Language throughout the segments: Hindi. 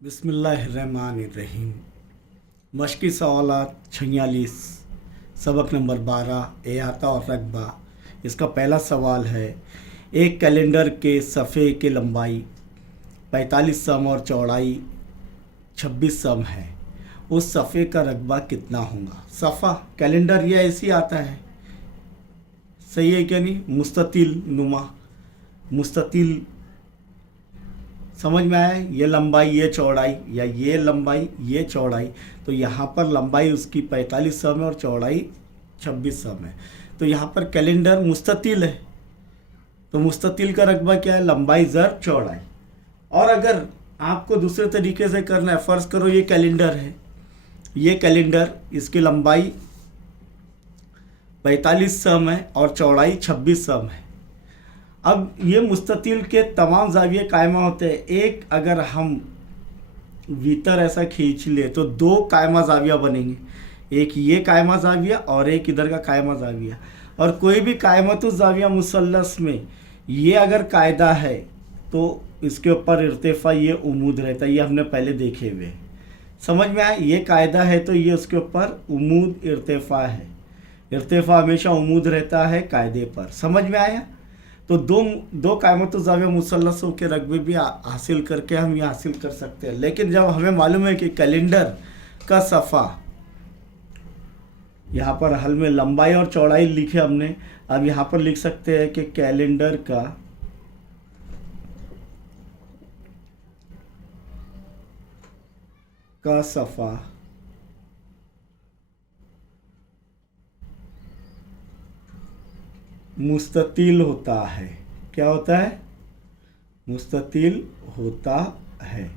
बिस्मिल्लाहिर्रहमानिर्रहीम। मशक़ी सवालात 46 सबक नंबर 12 एहाता और रकबा। इसका पहला सवाल है, एक कैलेंडर के सफ़े की लंबाई 45 सम और चौड़ाई 26 सम है। उस सफ़े का रकबा कितना होगा। सफ़ा कैलेंडर ये ऐसे ही आता है, सही है क्या नहीं। मुस्ततिल नुमा, मुस्ततिल समझ में आया। ये लंबाई ये चौड़ाई, या ये लंबाई ये चौड़ाई, तो यहाँ पर लंबाई उसकी 45 सम है और चौड़ाई 26 सम है। तो यहाँ पर कैलेंडर मुस्ततिल है, तो मुस्ततिल का रकबा क्या है, लंबाई ज़र चौड़ाई। और अगर आपको दूसरे तरीके से करना है, फ़र्ज़ करो ये कैलेंडर है, ये कैलेंडर इसकी लंबाई 45 सम है और चौड़ाई 26 सम है। अब ये मुस्ततिल के तमाम ज़ाविये कायमा होते हैं। एक अगर हम भीतर ऐसा खींच ले तो दो कायमा ज़ाविया बनेंगे, एक ये कायमा ज़ाविया और एक इधर का कायमा ज़ाविया। और कोई भी कायमतुज़ ज़ाविया मुसल्लस में ये अगर कायदा है तो इसके ऊपर इर्तिफ़ा ये उमूद रहता है। ये हमने पहले देखे हुए, समझ में आया। ये कायदा है तो ये उसके ऊपर उमूद इर्तिफ़ा है, इर्तिफ़ा हमेशा उमूद रहता है कायदे पर, समझ में आया। तो दो कायमतुज़ ज़ाविया मुसल्लसों के रकबे भी हासिल करके हम ये हासिल कर सकते हैं। लेकिन जब हमें मालूम है कि कैलेंडर का सफ़ा, यहाँ पर हल में लंबाई और चौड़ाई लिखे हमने, अब यहाँ पर लिख सकते हैं कि कैलेंडर का सफ़ा मुस्ततिल होता है। क्या होता है, मुस्ततिल होता है।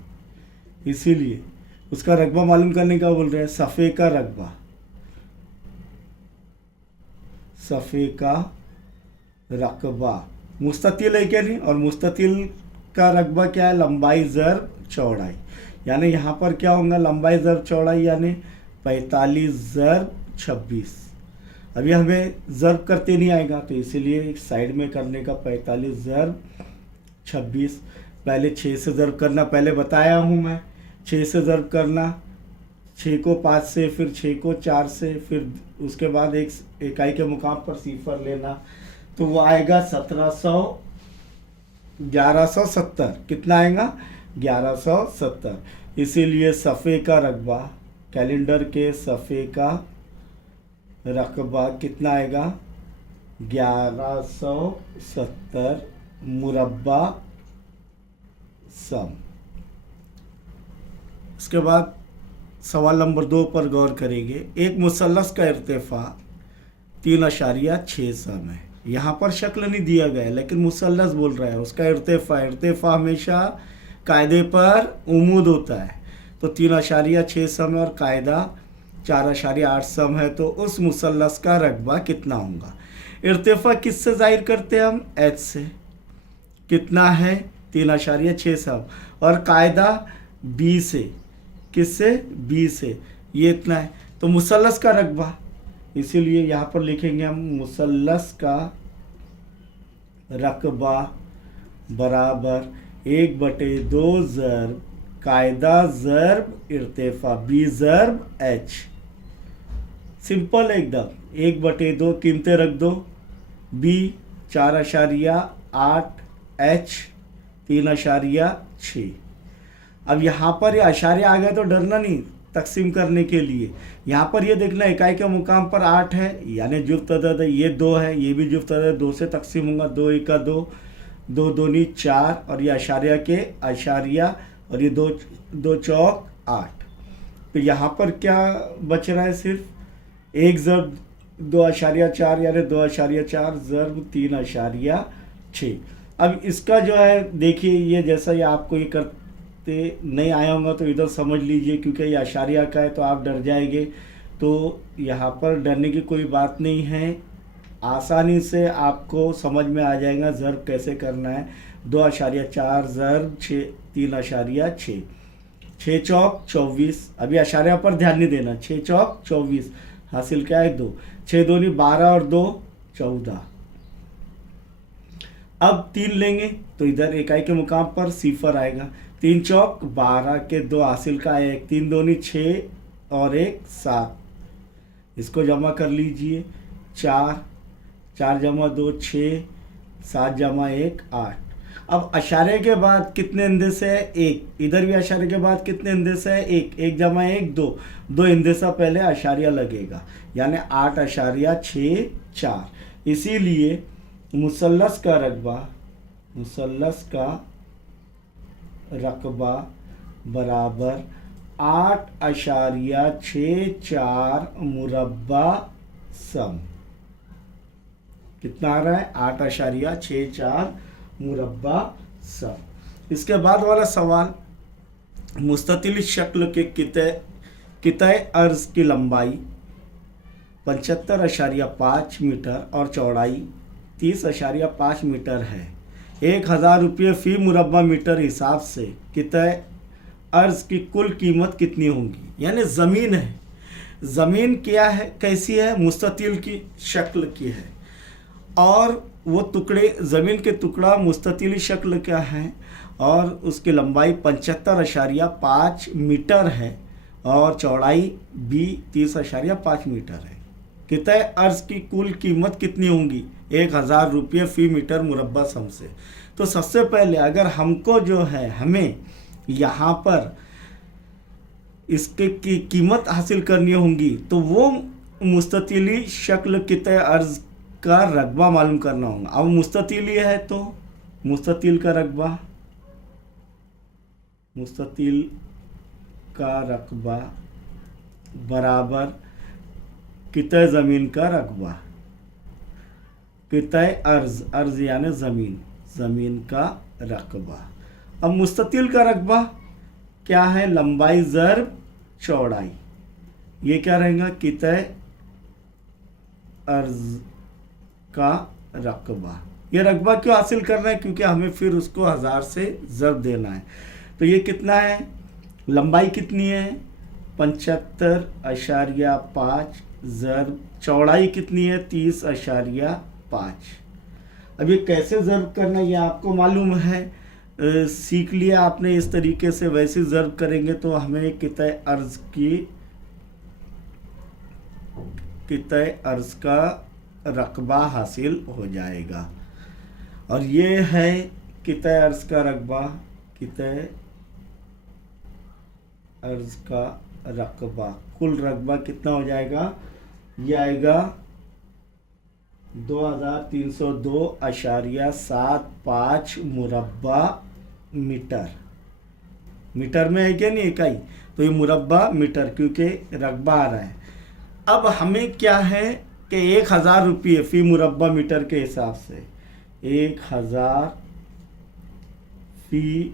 इसीलिए उसका रकबा मालूम करने का बोल रहे हैं, सफ़े का रकबा, सफ़े का रकबा मुस्ततिल है क्या नहीं। और मुस्ततिल का रकबा क्या है, लंबाई ज़र चौड़ाई। यानी यहाँ पर क्या होगा, लंबाई ज़र चौड़ाई यानी 45 ज़र 26। अभी हमें ज़र्ब करते नहीं आएगा, तो इसीलिए साइड में करने का 45 ज़र्ब 26। पहले 6 से ज़र्ब करना, पहले बताया हूँ मैं, 6 से ज़र्ब करना, 6 को 5 से, फिर 6 को 4 से, फिर उसके बाद एक इकाई के मुकाम पर सिफर लेना, तो वो आएगा 1170। कितना आएगा, 1170। इसीलिए सफ़े का रकबा, कैलेंडर के सफ़े का रकबा कितना आएगा, 1170 मुरब्बा सम। इसके बाद सवाल नंबर 2 पर गौर करेंगे। एक मुसल्लस का इर्तिफ़ा 3.6 सम है। यहाँ पर शक्ल नहीं दिया गया है, लेकिन मुसल्लस बोल रहा है, उसका इर्तिफ़ा हमेशा कायदे पर उमूद होता है। तो 3.6 सम है और कायदा 4.8 सम है। तो उस मुसल्लस का रकबा कितना होगा। इर्तिफ़ा किससे ज़ाहिर करते हैं हम, एच से। कितना है, 3.6 सम। और कायदा बी से, किससे, बी से, ये इतना है। तो मुसल्लस का रकबा, इसीलिए यहाँ पर लिखेंगे हम, मुसल्लस का रकबा बराबर 1/2 ज़र्ब कायदा ज़र्ब इर्तिफ़ा, बी ज़र्ब एच। सिंपल एकदम, 1/2 कीमतें रख दो, बी 4.8, एच 3.6। अब यहाँ पर ये अशारिया आ गया तो डरना नहीं तकसीम करने के लिए। यहाँ पर ये देखना इकाई के मुकाम पर 8 है, यानी जुफ्त अदद है, ये 2 है, ये भी जुफ्त अदद, 2 से तकसीम होगा, 2 1 2, 2 2 4, और ये अशारिया के अशारिया, और ये 2 चौक 8। तो यहाँ पर क्या बच रहा है, सिर्फ एक ज़र्ब 2.4 यानी 2.4 ज़र्ब 3.6। अब इसका जो है देखिए, ये जैसा ये आपको ये करते नहीं आया होगा तो इधर समझ लीजिए, क्योंकि ये अशारिया का है तो आप डर जाएंगे। तो यहाँ पर डरने की कोई बात नहीं है, आसानी से आपको समझ में आ जाएगा ज़र्ब कैसे करना है। 2.4 ज़र्ब 3.6, 6 चौक 24। अभी अशारिया पर ध्यान नहीं देना, 6 चौक 24, हासिल क्या है 2, 6 2 12 और 2 14। अब 3 लेंगे तो इधर इकाई के मुकाम पर सिफर आएगा, 3 चौक 12 के 2 हासिल का 1, 3 दूनी 6 और 1 7, इसको जमा कर लीजिए। 4, 4 जमा 2 6, 7 जमा 1 8। अब अशारे के बाद कितने इंदेश है? 1। इधर भी अशारे के बाद कितने इंदेश है? 1। 1 जमा 1 2, 2 इंदेशा पहले अशारिया लगेगा, यानी 8 अशारिया 6 4। इसीलिए मुसल्लस का रकबा बराबर 8.64 मुरब्बा सम। कितना आ रहा है? 8.64 मुरब्बा सम। इसके बाद वाला सवाल, मुस्ततिल शक्ल के कितने अर्ज की लंबाई 75.5 मीटर और चौड़ाई 30.5 मीटर है। 1000 रुपये फी मुरब्बा मीटर हिसाब से कितने अर्ज की कुल कीमत कितनी होगी? यानी ज़मीन है, ज़मीन क्या है, कैसी है? मुस्ततिल की शक्ल की है, और वो टुकड़े, ज़मीन के टुकड़ा मुस्ततिल शक्ल का है, और उसकी लंबाई 75.5 मीटर है और चौड़ाई भी 30.5 मीटर है। कितने अर्ज की कुल कीमत कितनी होंगी? 1000 रुपये फी मीटर मुरब्बा सम से। तो सबसे पहले अगर हमको जो है, हमें यहाँ पर इसके की कीमत हासिल करनी होगी, तो वो मुस्ततिली शक्ल कितने अर्ज का रकबा मालूम करना होगा। अब मुस्ततिली है तो मुस्ततिल का रकबा बराबर कितने ज़मीन का रकबा, कितने अर्ज यानी ज़मीन का रकबा। अब मुस्ततिल का रकबा क्या है? लंबाई ज़र्ब चौड़ाई। ये क्या रहेगा? कितने अर्ज का रकबा। ये रकबा क्यों हासिल करना है? क्योंकि हमें फिर उसको 1000 से ज़र्ब देना है। तो ये कितना है? लंबाई कितनी है? 75.5 ज़र्ब चौड़ाई कितनी है? 30.5। अब ये कैसे ज़र्ब करना है ये आपको मालूम है, सीख लिया आपने इस तरीके से। वैसे ज़र्ब करेंगे तो हमें कितने अर्ज का रकबा हासिल हो जाएगा। और ये है कितने अर्ज का रकबा, कितने अर्ज का रकबा। कुल रकबा कितना हो जाएगा? ये आएगा 2302.75 मुरब्बा मीटर। मीटर में है क्या? नहीं इकाई, तो ये मुरब्बा मीटर, क्योंकि रकबा आ रहा है। अब हमें क्या है कि 1000 रुपये फी मुरब्बा मीटर के हिसाब से 1000 फी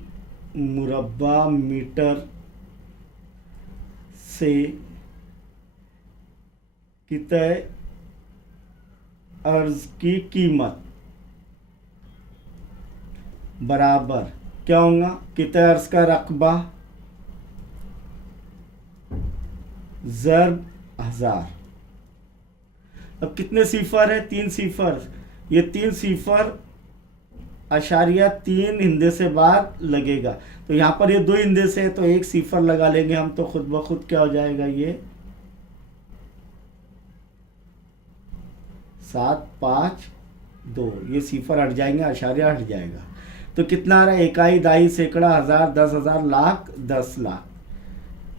मुरब्बा मीटर से कितने अर्ज की कीमत बराबर क्या होगा? कितने अर्ज का रकबा ज़र्ब 1000। अब कितने सिफर है? 3 सिफर। ये 3 सिफर अशारिया 3 हिंदे से बाद लगेगा। तो यहाँ पर ये 2 हिंदे से है, तो 1 सिफर लगा लेंगे हम, तो खुद ब खुद क्या हो जाएगा? ये 752। ये सिफर हट जाएंगे, अशारिया हट जाएगा। तो कितना आ रहा है? इकाई, दाई, सैकड़ा, 1000, 10,000, लाख, 10 लाख।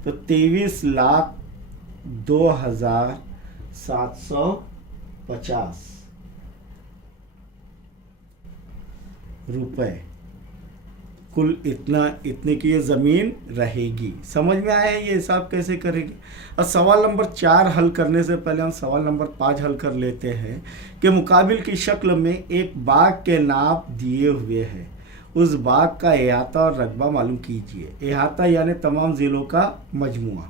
तो 23,02,750 रुपए कुल इतने की ये ज़मीन रहेगी। समझ में आया ये हिसाब कैसे करेंगे? और सवाल नंबर 4 हल करने से पहले हम सवाल नंबर 5 हल कर लेते हैं कि मुकाबिल की शक्ल में एक बाग के नाप दिए हुए हैं, उस बाग का अहाता और रकबा मालूम कीजिए। अहाता यानी तमाम ज़िलों का मजमुआ।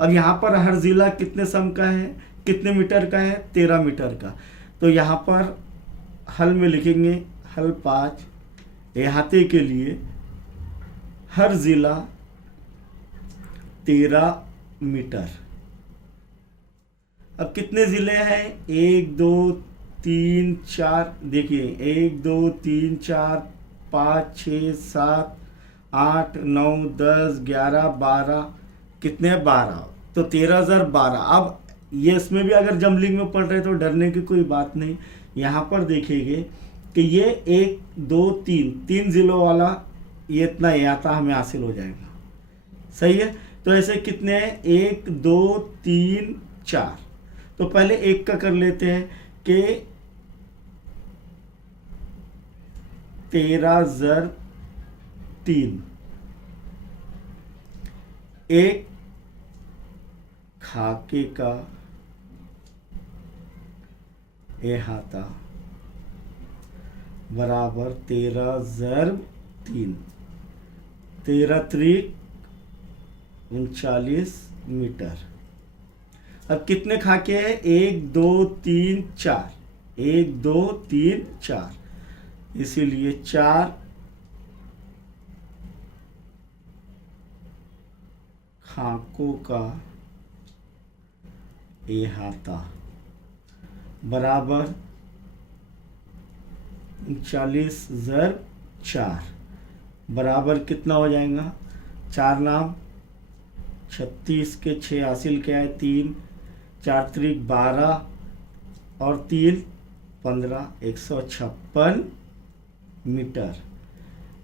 अब यहाँ पर हर ज़िला कितने सम का है, कितने मीटर का है? 13 मीटर का। तो यहाँ पर हल में लिखेंगे, हल 5 अहाते के लिए हर ज़िला 13 मीटर। अब कितने ज़िले हैं? 1 2 3 4, देखिए 1 2 3 4 5 6 7 8, 9, 10, 11, 12, कितने 12, तो 13,012। अब ये इसमें भी अगर जम्बलिंग में पढ़ रहे तो डरने की कोई बात नहीं। यहाँ पर देखेंगे कि ये 1, 2, 3 3 ज़ीरो वाला ये इतना आता हमें हासिल हो जाएगा। सही है। तो ऐसे कितने हैं 1, 2, 3, 4। तो पहले एक का कर लेते हैं कि 13 ज़र 3, एक खाके का अहाता बराबर 13 ज़र 3, 13 त्रिक 39 मीटर। अब कितने खाके हैं 1, 2, 3, 4, 1, 2, 3, 4, इसीलिए 4 खाकों का अहाता बराबर 39 ज़र 4 बराबर कितना हो जाएगा 4 नाम 36 के 6 हासिल क्या है 3, 4 त्रिक 12 और 3 15, 156 मीटर।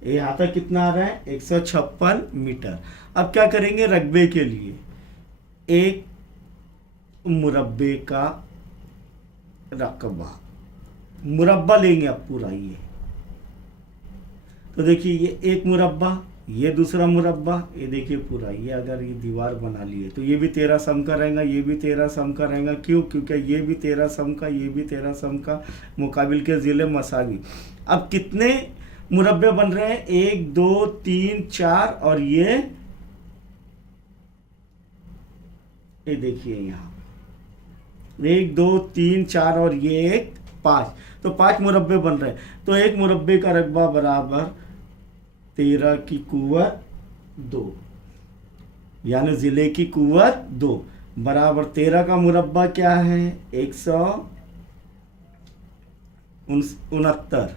ये आता कितना आ रहा है 156 मीटर। अब क्या करेंगे रकबे के लिए, एक मुरब्बे का रकबा, मुरब्बा लेंगे अब पूरा ये। तो देखिए ये एक मुरब्बा, ये दूसरा मुरब्बा, ये देखिए पूरा ये अगर ये दीवार बना लिए तो ये भी 13 सम का रहेगा, ये भी 13 सम का रहेगा। क्यों? क्योंकि ये भी 13 सम का, ये भी 13 सम का, मुकाबिल के ज़िले मसावी। अब कितने मुरब्बे बन रहे हैं 1, 2, 3, 4 और ये देखिए यहाँ 1, 2, 3, 4 और ये एक 5, तो 5 मुरब्बे बन रहे हैं। तो एक मुरब्बे का रकबा बराबर 13 की कुव्वत 2, यानी ज़िले की कुव्वत 2 बराबर 13 का मुरब्बा क्या है 169,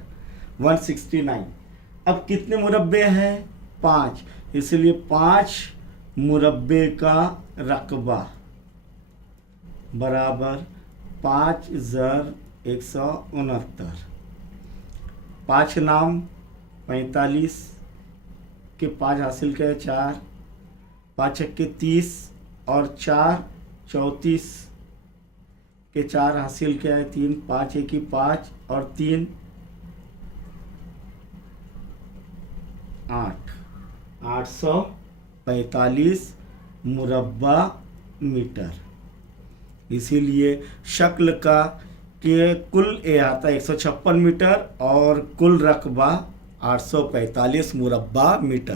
169। अब कितने मुरब्बे हैं 5, इसलिए 5 मुरब्बे का रकबा बराबर 5 ज़र 169। 5 नाम 45 के 5 हासिल किया 4, 5 छक्के 30 और 4 34 के 4 हासिल किया है 3, 5 एक ही 5 और 3 8, 845 मुरब्बा मीटर। इसीलिए शक्ल का के कुल अहाता 156 मीटर और कुल रकबा 845 मुरब्बा मीटर।